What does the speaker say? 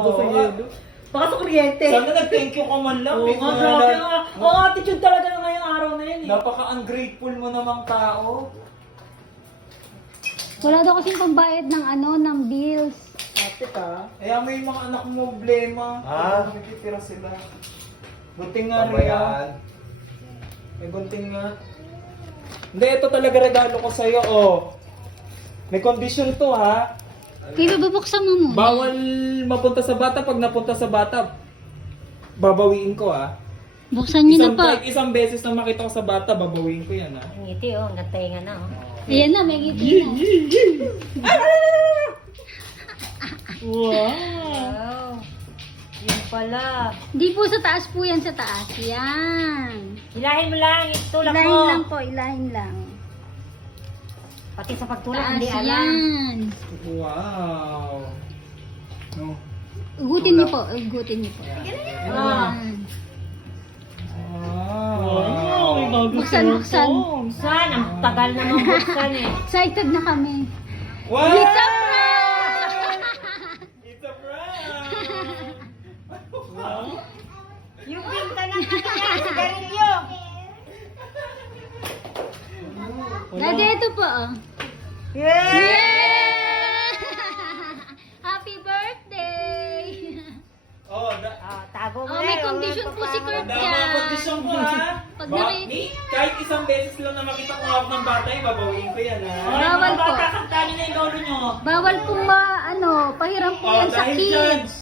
Sa yelo. Baka sa kuryente. Sana nag-thank you ka man lang. Oo nga, grabe nga. Oo, attitude talaga na ngayong araw na yun eh. Napaka-ungrateful mo namang tao. Wala daw kasing pambayad ng ng bills. Ate ka. Kaya may mga anak mo problema. Ah. Nakikitira sila. Gunting nga rin. Pambayaan. May gunting nga. Hindi, ito talaga regalo ko sa'yo, oh. May condition to, ha. Kaya babuksan mo muna. Bawal mapunta sa bata. Pag napunta sa bata, babawiin ko, ha. Buksan niyo na pa. Kahit isang beses na makita ko sa bata, babawiin ko yan, ha. Ang ngiti oh, hanggang tainga na oh. Ayan na, may ngiti na. Wow. Yun pala. Hindi po sa taas po yan, sa taas. Yan. Hilahin mo lang, itulak Ilahin mo. lang po, ilahin lang. Pati sa pagtulak, Taas hindi alam. yan. Wow. No. Ugutin niyo po, ugutin niyo po. Ah. Yan. Wow. Buksan, buksan. Buksan, ang tagal naman buksan eh. Excited na kami. Wow! It's a prank! It's a prank! Yung pinta ng kanya, sigarilyo. Daddy, ito po. Oh. Yeah! Yeah! Happy birthday! Oh, Tago mo Oh, may condition po si Kurt Tanda mo dyan. ang kondisyon ko, ha? Pag Kahit isang beses lang na makita ko hawak ng bata, babawiin ko yan, ha? Bawal po. Kakantali na yung lolo nyo. Bawal pong pahiram po yan sa dahil dyan, kids.